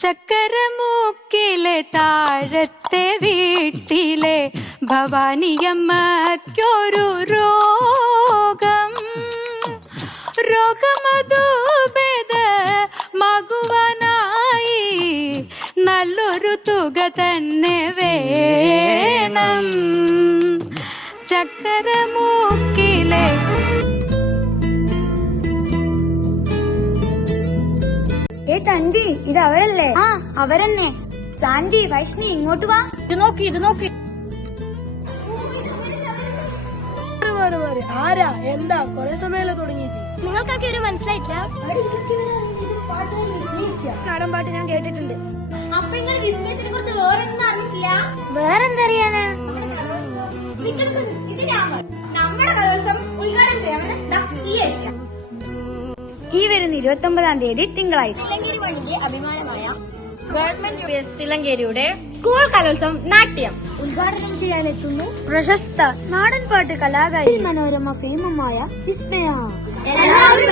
ചക്കരമൂക്കിലെ താഴത്തെ വീട്ടിലെ ഭവാനിയമ്മയ്ക്കൊരു രോഗമതു ഭേദമാകുവാനായി നല്ലൊരു തുക തന്നെ വേണം. ചക്കരമൂക്കിലെ തൻവി, ഇത് അവരല്ലേ? ആ, അവരെന്നെ. സാൻവി, വൈഷ്ണി, ഇങ്ങോട്ട് വാ. ഇത് നോക്കി. ആരാ? എന്താ? കൊറേ സമയമല്ലേ തുടങ്ങിയിട്ട്? നിങ്ങൾക്കൊക്കെ ഒരു മനസ്സിലായിട്ടില്ല. നാടൻ പാട്ട് ഞാൻ കേട്ടിട്ടുണ്ട്. അപ്പൊ നിങ്ങൾ വിസ്മയത്തിനെ കുറിച്ച് വേറൊന്നും അറിഞ്ഞിട്ടില്ല? വേറെന്തറിയാനാ? നമ്മുടെ കലോത്സവം ഉദ്ഘാടനം ചെയ്യാമെന്ന് ഈ വരുന്ന 29-ാം തീയതി തിങ്കളാഴ്ച തില്ലങ്കേരി മണ്ണിന്റെ അഭിമാനമായ ഗവൺമെന്റ് US തില്ലങ്കേരിയുടെ സ്കൂൾ കലോത്സവം നാട്യം ഉദ്ഘാടനം ചെയ്യാനെത്തുന്നു പ്രശസ്ത നാടൻപാട്ട് കലാകാരി മനോരമ ഫേമമായ വിസ്മയ. എല്ലാവരും